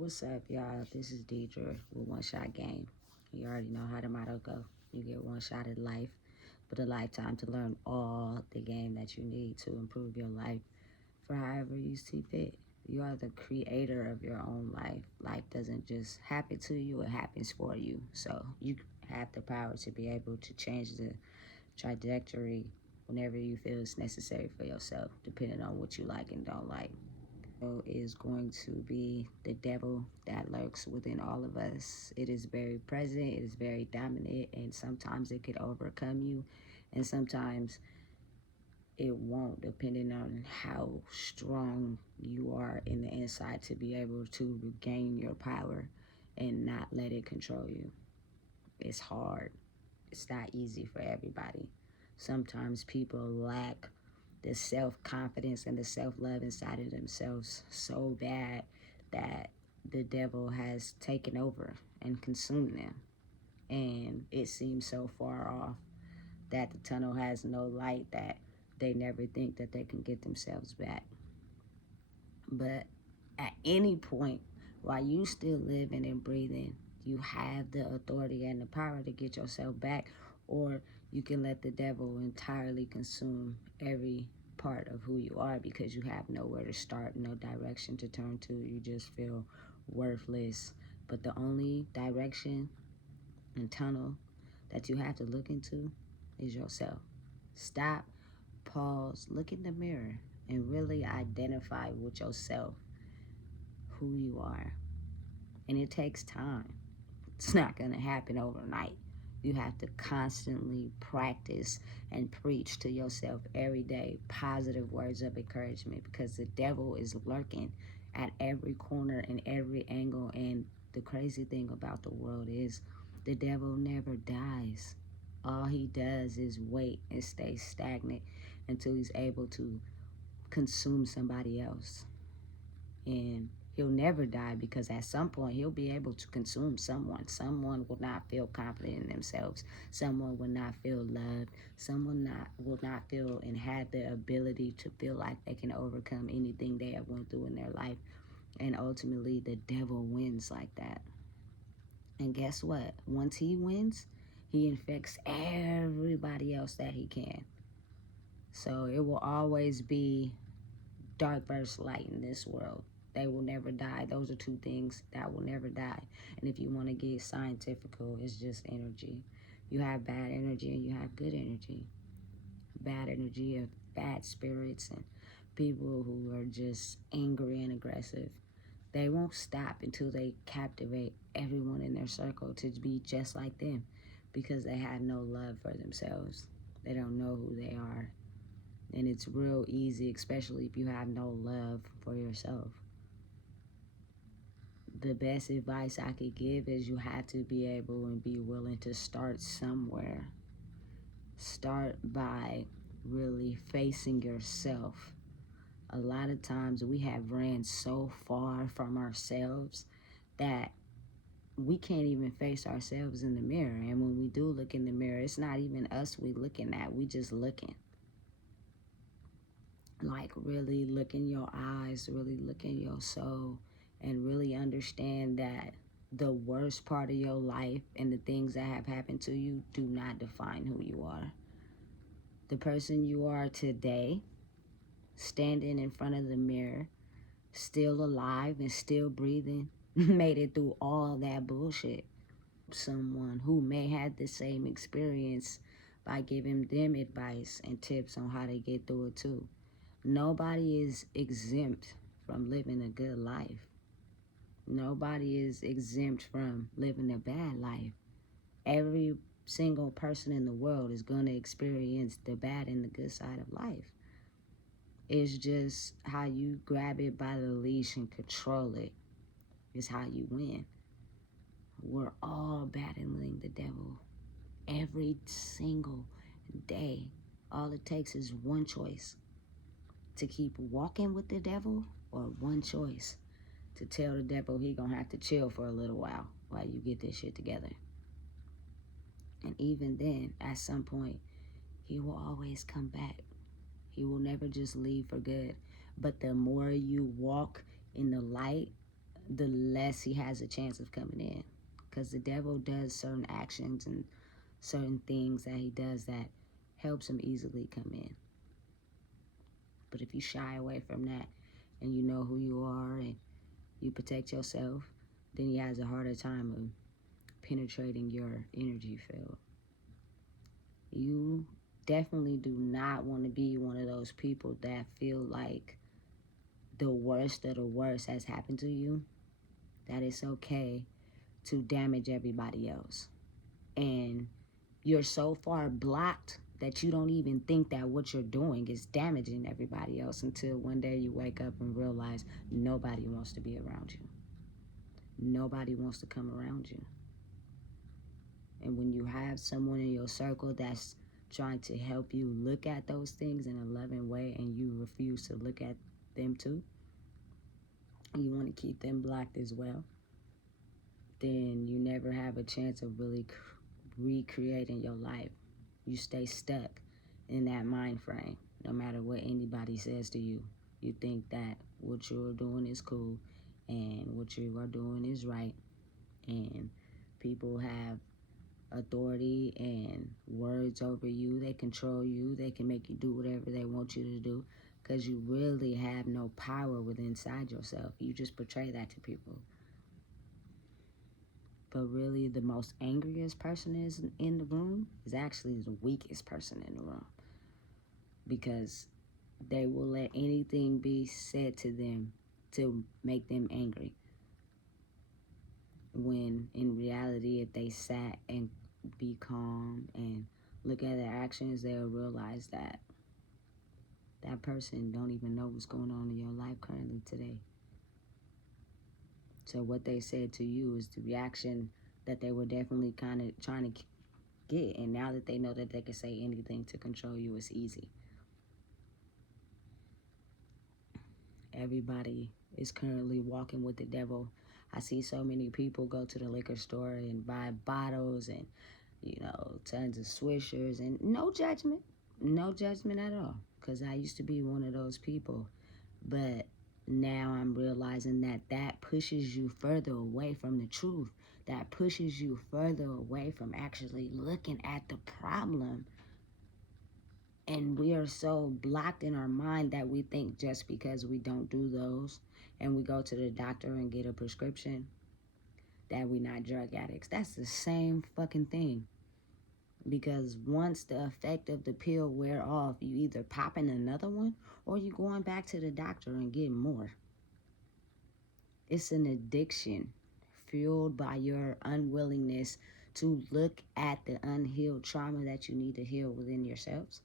What's up, y'all? This is Deidre with One Shot Game. You already know how the motto go. You get one shot at life, but a lifetime to learn all the game that you need to improve your life for however you see fit. You are the creator of your own life. Life doesn't just happen to you, it happens for you. So you have the power to be able to change the trajectory whenever you feel it's necessary for yourself, depending on what you like and don't like. Is going to be the devil that lurks within all of us. It is very present, it is very dominant, and sometimes it could overcome you, and sometimes it won't, depending on how strong you are in the inside to be able to regain your power and not let it control you. It's hard. It's not easy for everybody. Sometimes people lack the self-confidence and the self-love inside of themselves so bad that the devil has taken over and consumed them. And it seems so far off that the tunnel has no light that they never think that they can get themselves back. But at any point, while you still living and breathing, you have the authority and the power to get yourself back, or you can let the devil entirely consume every part of who you are because you have nowhere to start, no direction to turn to. You just feel worthless. But the only direction and tunnel that you have to look into is yourself. Stop, pause, look in the mirror, and really identify with yourself who you are. And it takes time. It's not going to happen overnight. You have to constantly practice and preach to yourself every day positive words of encouragement, because the devil is lurking at every corner and every angle. And the crazy thing about the world is the devil never dies. All he does is wait and stay stagnant until he's able to consume somebody else. And he'll never die, because at some point he'll be able to consume someone. Someone will not feel confident in themselves. Someone will not feel loved. Someone will not feel and have the ability to feel like they can overcome anything they have went through in their life. And ultimately, the devil wins like that. And guess what? Once he wins, he infects everybody else that he can. So it will always be dark versus light in this world. They will never die. Those are two things that will never die. And if you want to get scientifical, it's just energy. You have bad energy and you have good energy. Bad energy of bad spirits and people who are just angry and aggressive. They won't stop until they captivate everyone in their circle to be just like them, because they have no love for themselves. They don't know who they are. And it's real easy, especially if you have no love for yourself. The best advice I could give is you have to be able and be willing to start somewhere. Start by really facing yourself. A lot of times we have ran so far from ourselves that we can't even face ourselves in the mirror. And when we do look in the mirror, it's not even us we looking at. We just looking. Like, really look in your eyes, really look in your soul, and really understand that the worst part of your life and the things that have happened to you do not define who you are. The person you are today, standing in front of the mirror, still alive and still breathing, made it through all that bullshit. Someone who may have the same experience by giving them advice and tips on how to get through it too. Nobody is exempt from living a good life. Nobody is exempt from living a bad life. Every single person in the world is going to experience the bad and the good side of life. It's just how you grab it by the leash and control it is how you win. We're all battling the devil every single day. All it takes is one choice: to keep walking with the devil, or one choice to tell the devil he gonna have to chill for a little while you get this shit together. And even then, at some point, he will always come back. He will never just leave for good. But the more you walk in the light, the less he has a chance of coming in. Because the devil does certain actions and certain things that he does that helps him easily come in. But if you shy away from that and you know who you are and you protect yourself, then he has a harder time of penetrating your energy field. You definitely do not want to be one of those people that feel like the worst of the worst has happened to you, that it's okay to damage everybody else. And you're so far blocked that you don't even think that what you're doing is damaging everybody else until one day you wake up and realize nobody wants to be around you. Nobody wants to come around you. And when you have someone in your circle that's trying to help you look at those things in a loving way and you refuse to look at them too, you want to keep them blocked as well, then you never have a chance of really recreating your life. You stay stuck in that mind frame no matter what anybody says to you. You think that what you're doing is cool and what you are doing is right, and people have authority and words over you. They control you. They can make you do whatever they want you to do because you really have no power within inside yourself. You just portray that to people. But really, the most angriest person is in the room is actually the weakest person in the room, because they will let anything be said to them to make them angry, when in reality, if they sat and be calm and look at their actions, they'll realize that that person don't even know what's going on in your life currently today. So what they said to you is the reaction that they were definitely kind of trying to get, and now that they know that they can say anything to control you, it's easy. Everybody is currently walking with the devil. I see so many people go to the liquor store and buy bottles and, tons of swishers, and no judgment at all, because I used to be one of those people. But now I'm realizing that that pushes you further away from the truth. That pushes you further away from actually looking at the problem. And we are so blocked in our mind that we think just because we don't do those and we go to the doctor and get a prescription, that we're not drug addicts. That's the same fucking thing. Because once the effect of the pill wear off, you either popping another one or you going back to the doctor and getting more. It's an addiction fueled by your unwillingness to look at the unhealed trauma that you need to heal within yourselves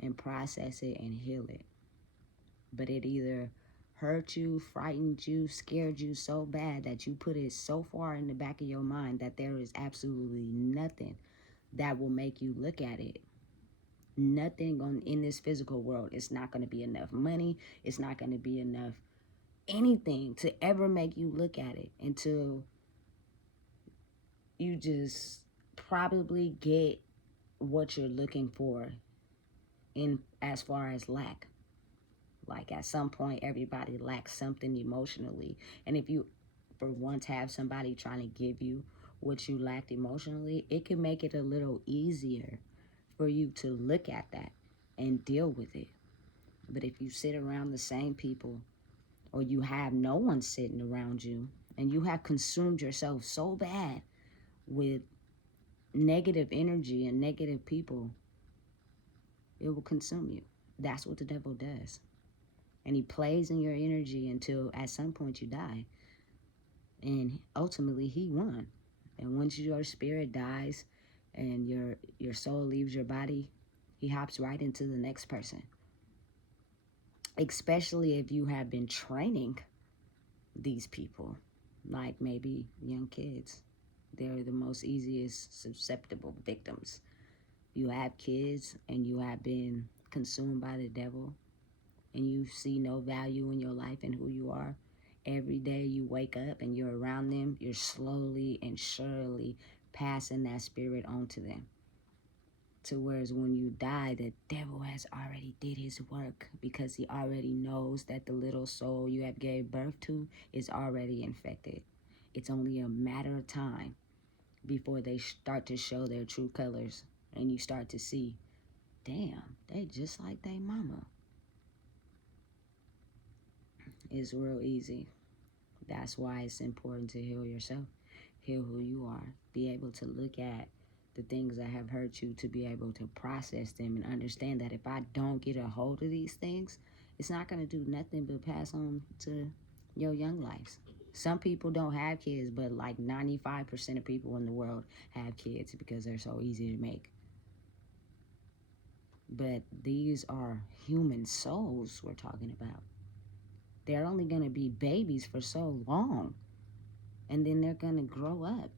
and process it and heal it. But it either hurt you, frightened you, scared you so bad that you put it so far in the back of your mind that there is absolutely nothing that will make you look at it. Nothing in this physical world. It's not going to be enough money. It's not going to be enough anything to ever make you look at it until you just probably get what you're looking for in as far as lack. Like at some point, everybody lacks something emotionally. And if you, for once, have somebody trying to give you what you lacked emotionally, it can make it a little easier for you to look at that and deal with it. But if you sit around the same people, or you have no one sitting around you, and you have consumed yourself so bad with negative energy and negative people, it will consume you. That's what the devil does. And he plays in your energy until at some point you die. And ultimately he won. And once your spirit dies and your soul leaves your body, he hops right into the next person. Especially if you have been training these people, like maybe young kids. They're the most easiest susceptible victims. You have kids and you have been consumed by the devil and you see no value in your life and who you are. Every day you wake up and you're around them, you're slowly and surely passing that spirit on to them. To whereas when you die, the devil has already did his work because he already knows that the little soul you have gave birth to is already infected. It's only a matter of time before they start to show their true colors and you start to see, damn, they just like they mama. It's real easy. That's why it's important to heal yourself, heal who you are, be able to look at the things that have hurt you, to be able to process them and understand that if I don't get a hold of these things, it's not going to do nothing but pass on to your young lives. Some people don't have kids, but like 95% of people in the world have kids because they're so easy to make. But these are human souls we're talking about. They're only going to be babies for so long, and then they're going to grow up.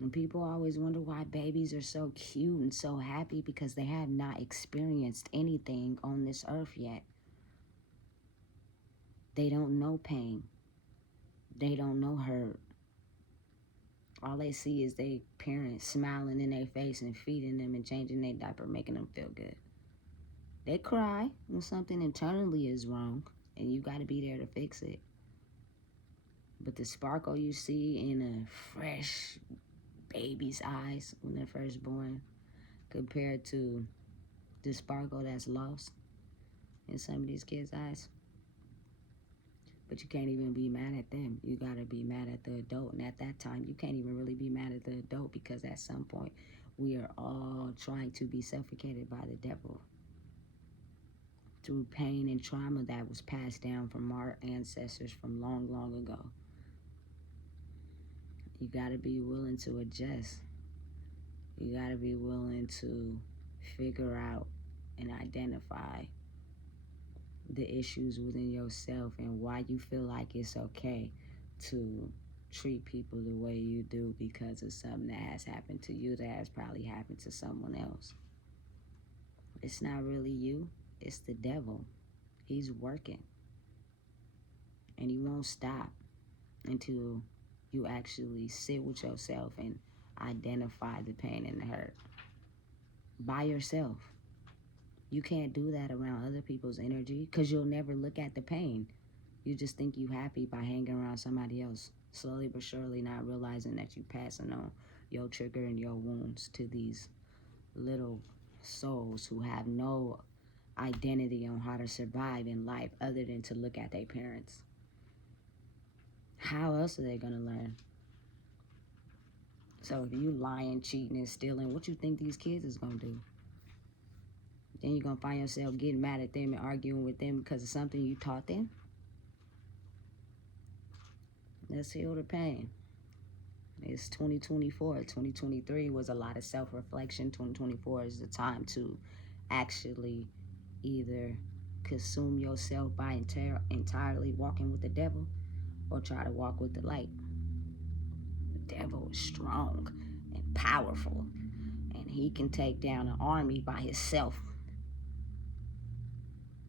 And people always wonder why babies are so cute and so happy, because they have not experienced anything on this earth yet. They don't know pain. They don't know hurt. All they see is their parents smiling in their face and feeding them and changing their diaper, making them feel good. They cry when something internally is wrong, and you got to be there to fix it. But the sparkle you see in a fresh baby's eyes when they're first born, compared to the sparkle that's lost in some of these kids' eyes. But you can't even be mad at them. You gotta be mad at the adult. And at that time, you can't even really be mad at the adult, because at some point, we are all trying to be suffocated by the devil through pain and trauma that was passed down from our ancestors from long, long ago. You gotta be willing to adjust. You gotta be willing to figure out and identify the issues within yourself and why you feel like it's okay to treat people the way you do because of something that has happened to you that has probably happened to someone else. It's not really you, it's the devil. He's working. And he won't stop until you actually sit with yourself and identify the pain and the hurt by yourself. You can't do that around other people's energy because you'll never look at the pain. You just think you happy by hanging around somebody else, slowly but surely not realizing that you passing on your trigger and your wounds to these little souls who have no identity on how to survive in life other than to look at their parents. How else are they gonna learn? So if you lying, cheating, and stealing, what you think these kids is gonna do? Then you're gonna find yourself getting mad at them and arguing with them because of something you taught them? Let's heal the pain. It's 2024. 2023 was a lot of self-reflection. 2024 is the time to actually either consume yourself by entirely walking with the devil or try to walk with the light. The devil is strong and powerful, and he can take down an army by himself.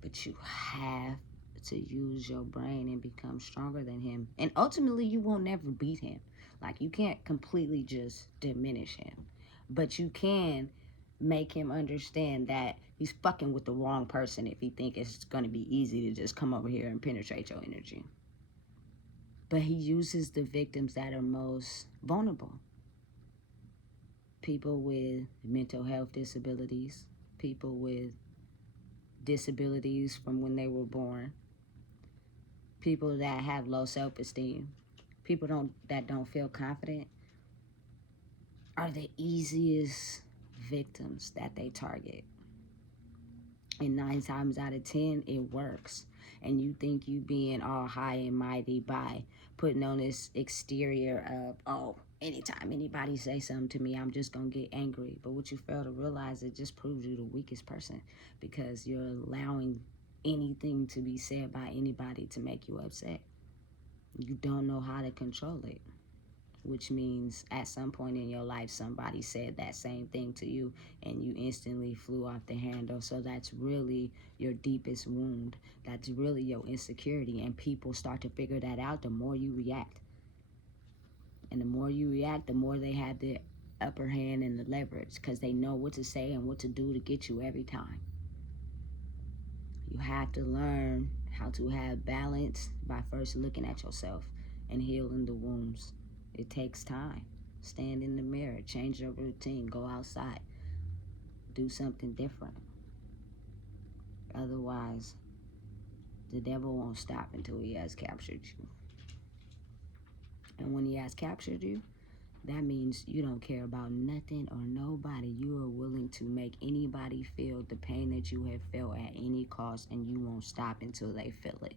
But you have to use your brain and become stronger than him. And ultimately, you will never beat him. Like, you can't completely just diminish him. But you can make him understand that he's fucking with the wrong person if he think it's going to be easy to just come over here and penetrate your energy. But he uses the victims that are most vulnerable. People with mental health disabilities, people with disabilities from when they were born, people that have low self-esteem, people that don't feel confident are the easiest victims that they target. And 9 times out of 10, it works. And you think you being all high and mighty by putting on this exterior of, oh, anytime anybody say something to me, I'm just going to get angry. But what you fail to realize, it just proves you the weakest person, because you're allowing anything to be said by anybody to make you upset. You don't know how to control it, which means at some point in your life, somebody said that same thing to you and you instantly flew off the handle. So that's really your deepest wound. That's really your insecurity. And people start to figure that out the more you react. And the more you react, the more they have the upper hand and the leverage because they know what to say and what to do to get you every time. You have to learn how to have balance by first looking at yourself and healing the wounds. It takes time. Stand in the mirror, change your routine, go outside, do something different. Otherwise, the devil won't stop until he has captured you. And when he has captured you, that means you don't care about nothing or nobody. You are willing to make anybody feel the pain that you have felt at any cost, and you won't stop until they feel it.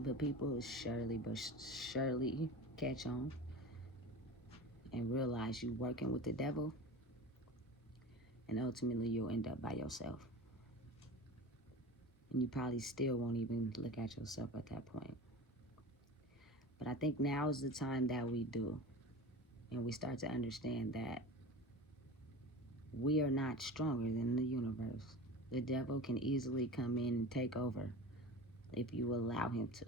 But people surely catch on and realize you working with the devil, and ultimately you'll end up by yourself. And you probably still won't even look at yourself at that point. But I think now is the time that we do. And we start to understand that we are not stronger than the universe. The devil can easily come in and take over if you allow him to.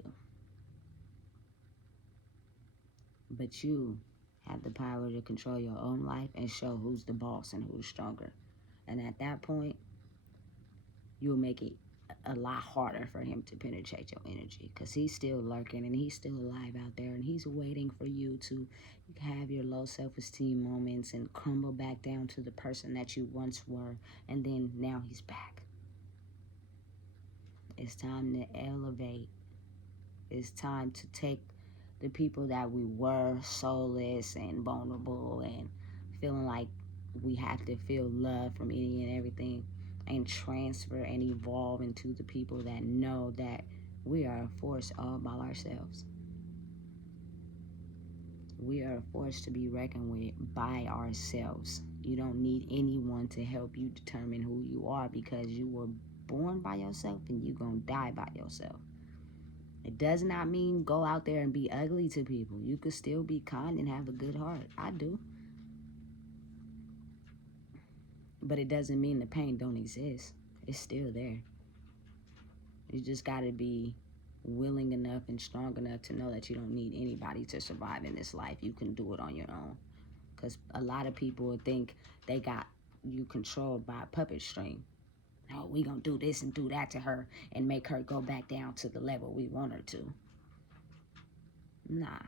But you have the power to control your own life and show who's the boss and who's stronger. And at that point, you'll make it a lot harder for him to penetrate your energy because he's still lurking and he's still alive out there, and he's waiting for you to have your low self-esteem moments and crumble back down to the person that you once were, and then now he's back. It's time to elevate. It's time to take the people that we were, soulless and vulnerable and feeling like we have to feel love from any and everything, and transfer and evolve into the people that know that we are a force all by ourselves. We are a force to be reckoned with by ourselves. You don't need anyone to help you determine who you are, because you were born by yourself and you're going to die by yourself. It does not mean go out there and be ugly to people. You could still be kind and have a good heart. I do. But it doesn't mean the pain don't exist. It's still there. You just got to be willing enough and strong enough to know that you don't need anybody to survive in this life. You can do it on your own. Because a lot of people think they got you controlled by a puppet string. No, we gonna do this and do that to her and make her go back down to the level we want her to. Nah,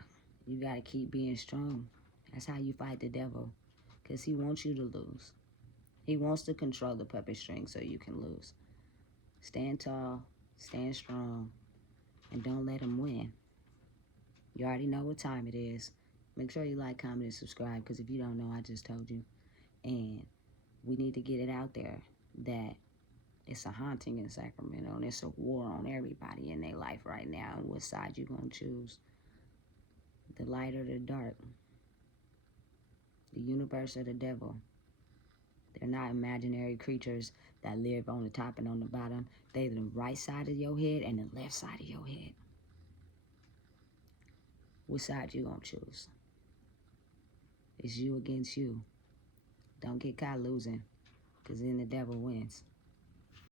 you gotta keep being strong. That's how you fight the devil. Because he wants you to lose. He wants to control the puppet string so you can lose. Stand tall, stand strong, and don't let him win. You already know what time it is. Make sure you like, comment, and subscribe, because if you don't know, I just told you. And we need to get it out there that it's a haunting in Sacramento, and it's a war on everybody in their life right now. And what side you gonna choose? The light or the dark? The universe or the devil? They're not imaginary creatures that live on the top and on the bottom. They're the right side of your head and the left side of your head. What side you gonna choose? It's you against you. Don't get caught losing, because then the devil wins.